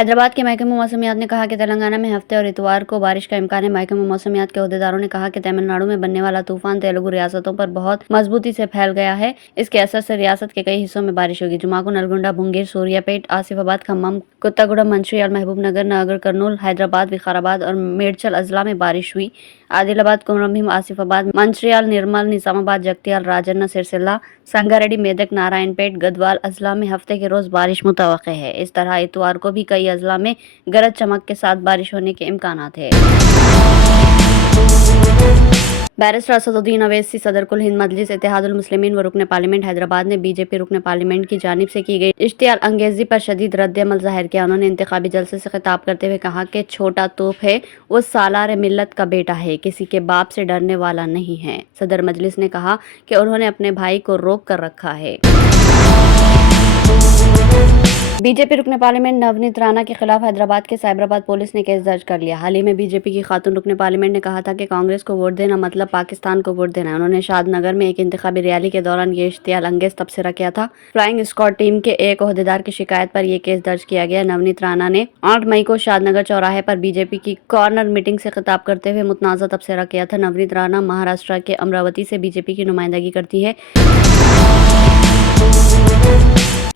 حیدرآباد کے محکمہ موسمیات نے کہا کہ تلنگانہ میں ہفتے اور اتوار کو بارش کا امکان ہے۔ محکمہ موسمیات کے عہدیداروں نے کہا کہ تمل ناڈو میں بننے والا طوفان تیلگو ریاستوں پر بہت مضبوطی سے پھیل گیا ہے۔ اس کے اثر سے ریاست کے کئی حصوں میں بارش ہوگی۔ جمعہ کو نلگنڈا، بھنگیر، سوریا پیٹ، آصف آباد، کھمم، کوتاگوڑم، منچریال، محبوب نگر، ناگر کرنول، حیدرآباد، وقارآباد اور میڈچل اضلاع میں بارش ہوئی۔ عادل آباد، کومرم بھیم، آصف آباد، منچریال، نرمل، نظام آباد، جگتیال، راجنا، سرسیلا، سنگاریڈی، میدک، نارائن پیٹ، گدوال اضلاع میں ہفتے کے روز بارش متوقع ہے۔ اس طرح اتوار کو بھی کئی اضلاع میں گرج چمک کے ساتھ بارش ہونے کے امکانات ہیں۔ بیرسٹر اسدالدین اویسی، صدر کل ہند مجلس اتحاد المسلمین و رکن پارلیمنٹ حیدرآباد نے بی جے پی رکن پارلیمنٹ کی جانب سے کی گئی اشتعال انگیزی پر شدید رد عمل ظاہر کیا۔ انہوں نے انتخابی جلسے سے خطاب کرتے ہوئے کہا کہ چھوٹا توپ ہے، وہ سالار ملت کا بیٹا ہے، کسی کے باپ سے ڈرنے والا نہیں ہے۔ صدر مجلس نے کہا کہ انہوں نے اپنے بھائی کو روک کر رکھا ہے۔ بی جے پی رکن پارلیمنٹ نونیت رانا کے خلاف حیدرآباد کے سائبرآباد پولیس نے کیس درج کر لیا۔ حال ہی میں بی جے پی کی خاتون رکن پارلیمنٹ نے کہا تھا کہ کانگریس کو ووٹ دینا مطلب پاکستان کو ووٹ دینا ہے۔ انہوں نے شاد نگر میں ایک انتخابی ریلی کے دوران یہ اشتعال انگیز تبصرہ کیا تھا۔ فلائنگ اسکواڈ ٹیم کے ایک عہدیدار کی شکایت پر یہ کیس درج کیا گیا۔ نونیت رانا نے 8 مئی کو شاد نگر چوراہے پر بی جے پی کی کارنر میٹنگ سے خطاب کرتے ہوئے متنازع تبصرہ کیا تھا۔ نونیت رانا مہاراشٹر کے امراوتی سے بی جے پی کی نمائندگی کرتی ہے۔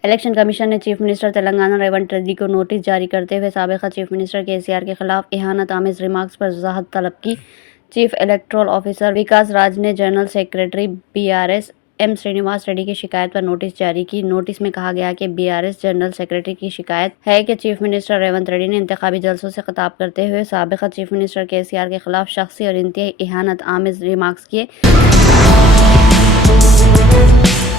الیکشن کمیشن نے چیف منسٹر تلنگانہ ریونت ریڈی کو نوٹس جاری کرتے ہوئے سابقہ چیف منسٹر KCR کے خلاف اہانت آمیز ریمارکس پر وضاحت طلب کی۔ چیف الیکٹورل آفیسر وکاس راج نے general secretary BRS M Srinivas ready کی شکایت پر نوٹس جاری کی۔ نوٹس میں کہا گیا کہ BRS جنرل سیکریٹری کی شکایت ہے کہ چیف منسٹر ریونت ریڈی نے انتخابی جلسوں سے خطاب کرتے ہوئے سابقہ چیف منسٹر KCR کے خلاف شخصی اور انتہائی اہانت آمیز ریمارکس کیے۔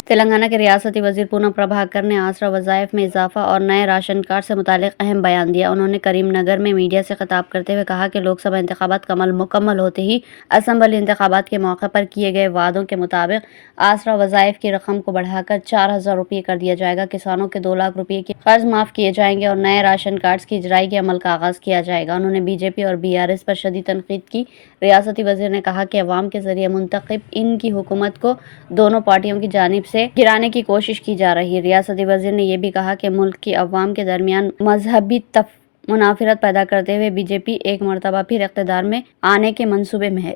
تلنگانہ کے ریاستی وزیر پونم پربھاکر نے آسرا وظائف میں اضافہ اور نئے راشن کارڈ سے متعلق اہم بیان دیا۔ انہوں نے کریم نگر میں میڈیا سے خطاب کرتے ہوئے کہا کہ لوک سبھا انتخابات مکمل ہوتے ہی اسمبلی انتخابات کے موقع پر کیے گئے وعدوں کے مطابق آسرا وظائف کی رقم کو بڑھا کر 4,000 روپے کر دیا جائے گا۔ کسانوں کے 2 لاکھ روپے کے قرض معاف کیے جائیں گے اور نئے راشن کارڈز کی اجرائی کے عمل کا آغاز کیا جائے گا۔ انہوں نے بی جے پی اور BRS پر شدید تنقید کی۔ ریاستی وزیر نے کہا کہ عوام کے ذریعے منتخب ان کی حکومت کو دونوں پارٹیوں کی جانب سے گرانے کی کوشش کی جا رہی ہے۔ ریاستی وزیر نے یہ بھی کہا کہ ملک کی عوام کے درمیان مذہبی منافرت پیدا کرتے ہوئے بی جے پی ایک مرتبہ پھر اقتدار میں آنے کے منصوبے میں ہے۔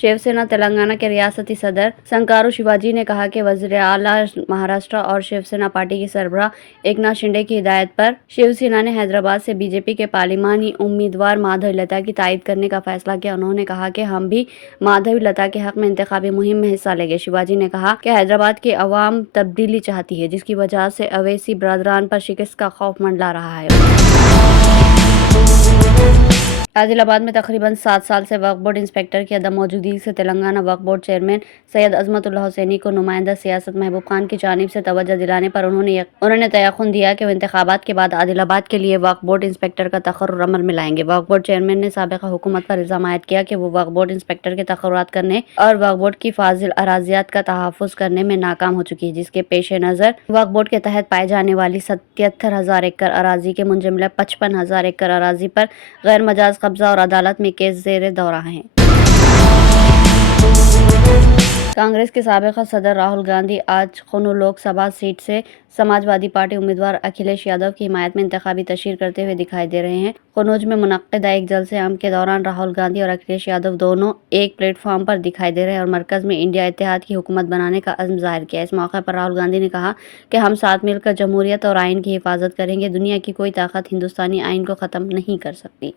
شیو سینا تلنگانہ کے ریاستی صدر سنکارو شیواجی نے کہا کہ وزیر اعلیٰ مہاراشٹر اور شیو سینا پارٹی کی سربراہ ایکناتھ شنڈے کی ہدایت پر شیو سینا نے حیدرآباد سے بی جے پی کے پارلیمانی امیدوار مادھو لتا کی تائید کرنے کا فیصلہ کیا۔ انہوں نے کہا کہ ہم بھی مادھو لتا کے حق میں انتخابی مہم میں حصہ لیں گے۔ شیواجی نے کہا کہ حیدرآباد کی عوام تبدیلی چاہتی ہے، جس کی وجہ سے اویسی برادران پر شکست کا خوف منڈلا رہا ہے۔ عادل آباد میں تقریباً 7 سال سے وقف بورڈ انسپکٹر کی عدم موجودگی سے تلنگانہ وقف بورڈ چیئرمین سید عظمت اللہ حسینی کو نمائندہ سیاست محبوب خان کی جانب سے توجہ دلانے پر انہوں نے تیقن دیا کہ وہ انتخابات کے بعد عادل آباد کے لیے وقف بورڈ انسپکٹر کا تقرر عمل میں لائیں گے۔ وقف بورڈ چیئرمین نے سابقہ حکومت پر الزام عائد کیا کہ وہ وقف بورڈ انسپکٹر کے تقررات کرنے اور وقف بورڈ کی فاضل اراضیات کا تحفظ کرنے میں ناکام ہو چکی ہے، جس کے پیش نظر وقف بورڈ کے تحت پائے جانے والی 77,000 ایکڑ اراضی کے منجملہ 55,000 ایکڑ اراضی پر غیر مجاز قبضہ اور عدالت میں کیس زیر دورہ ہیں۔ کانگریس کے سابقہ صدر راہل گاندھی آج قنو لوک سبھا سیٹ سے سماج وادی پارٹی امیدوار اکھلیش یادو کی حمایت میں انتخابی تشہیر کرتے ہوئے دکھائی دے رہے ہیں۔ قنوج میں منعقدہ ایک جلسے عام کے دوران راہل گاندھی اور اکھلیش یادو دونوں ایک پلیٹ فارم پر دکھائی دے رہے ہیں اور مرکز میں انڈیا اتحاد کی حکومت بنانے کا عزم ظاہر کیا۔ اس موقع پر راہل گاندھی نے کہا کہ ہم ساتھ مل کر جمہوریت اور آئین کی حفاظت کریں گے۔ دنیا کی کوئی طاقت ہندوستانی آئین کو ختم نہیں کر سکتی۔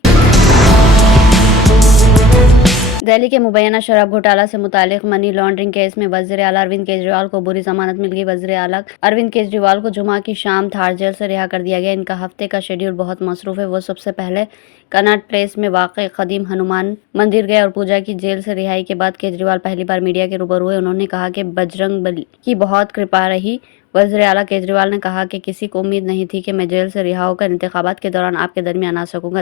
دہلی کے مبینہ شراب گھوٹالہ سے متعلق منی لانڈرنگ کیس میں وزیر اعلیٰ اروند کیجریوال کو بری ضمانت مل گئی۔ وزیر اعلیٰ اروند کیجریوال کو جمعہ کی شام تھاڑ جیل سے رہا کر دیا گیا۔ ان کا ہفتے کا شیڈول بہت مصروف ہے۔ وہ سب سے پہلے کناٹ پلیس میں واقع قدیم ہنومان مندر گئے اور پوجا کی۔ جیل سے رہائی کے بعد کیجریوال پہلی بار میڈیا کے روبرو ہوئے۔ انہوں نے کہا کہ بجرنگ بلی کی بہت کرپا رہی۔ وزیر اعلیٰ کیجریوال نے کہا کہ کسی کو امید نہیں تھی کہ میں جیل سے رہا ہو کر انتخابات کے دوران آپ کے درمیان آ سکوں گا۔